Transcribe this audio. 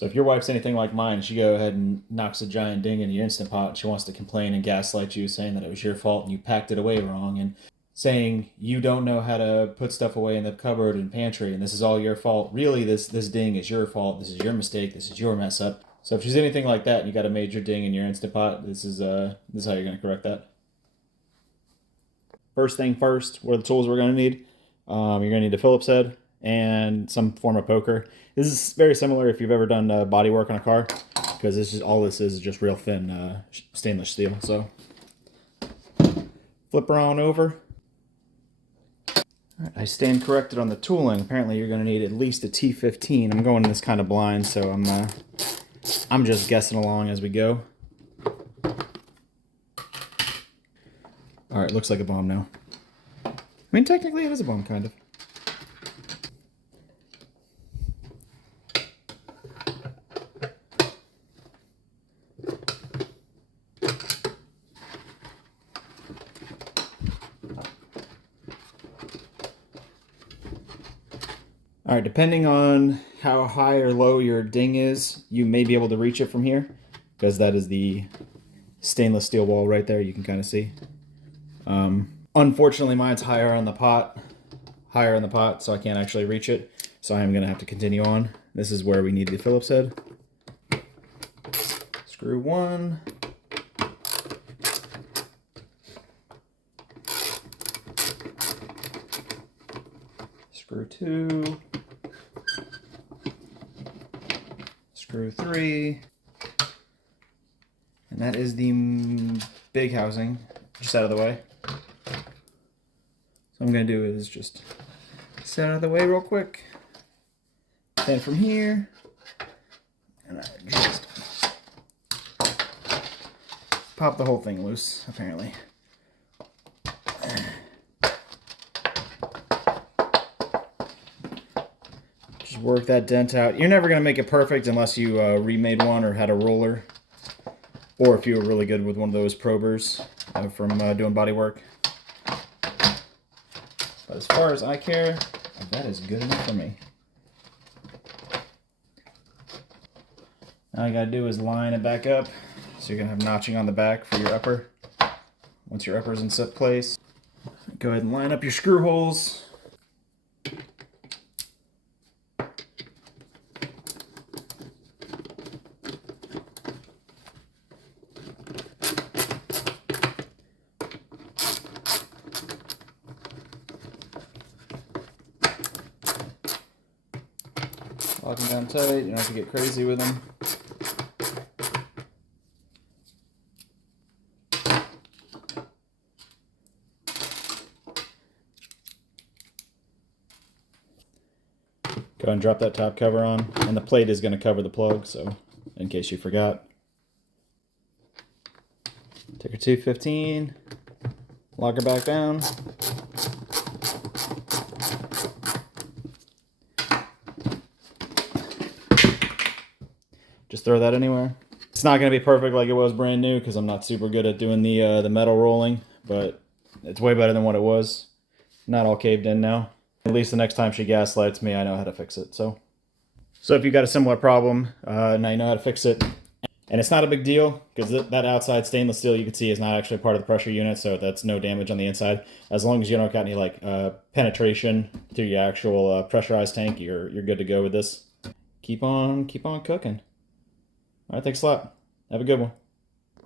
So if your wife's anything like mine, she go ahead and knocks a giant ding in your Instant Pot. She wants to complain and gaslight you, saying that it was your fault and you packed it away wrong, and saying you don't know how to put stuff away in the cupboard and pantry, and this is all your fault. Really, this ding is your fault. This is your mistake. This is your mess up. So if she's anything like that, and you got a major ding in your Instant Pot, this is how you're going to correct that. First thing first, what are the tools we're going to need? You're going to need a Phillips head and some form of poker. This is very similar if you've ever done body work on a car, because this is all this is just real thin stainless steel. So flip her on over. All right, I stand corrected on the tooling. Apparently you're going to need at least a T15. I'm going in this kind of blind, so I'm just guessing along as we go. All right, looks like a bomb now. I mean, technically it is a bomb, kind of. All right, depending on how high or low your ding is, you may be able to reach it from here, because that is the stainless steel wall right there. You can kind of see. Unfortunately, mine's higher on the pot, so I can't actually reach it. So I am going to have to continue on. This is where we need the Phillips head. Screw one. Screw two. Screw three. And that is the big housing just out of the way. So what I'm going to do is just set out of the way real quick. Then from here, and I just pop the whole thing loose, apparently. Just work that dent out. You're never going to make it perfect unless you remade one or had a roller. Or if you were really good with one of those probers from doing body work. But as far as I care, that is good enough for me. All you gotta do is line it back up. So you're gonna have notching on the back for your upper. Once your upper's in set place, go ahead and line up your screw holes. Lock them down tight, you don't have to get crazy with them. Go ahead and drop that top cover on, and the plate is going to cover the plug, so in case you forgot. Take her 215, lock her back down. Just throw that anywhere. It's not going to be perfect like it was brand new because I'm not super good at doing the metal rolling, but it's way better than what it was. Not all caved in now. At least the next time she gaslights me, I know how to fix it. So if you got a similar problem, now you know how to fix it. And it's not a big deal because that outside stainless steel you can see is not actually part of the pressure unit, so that's no damage on the inside. As long as you don't got any like penetration through your actual pressurized tank, you're good to go with this. Keep on cooking. All right, thanks a lot. Have a good one.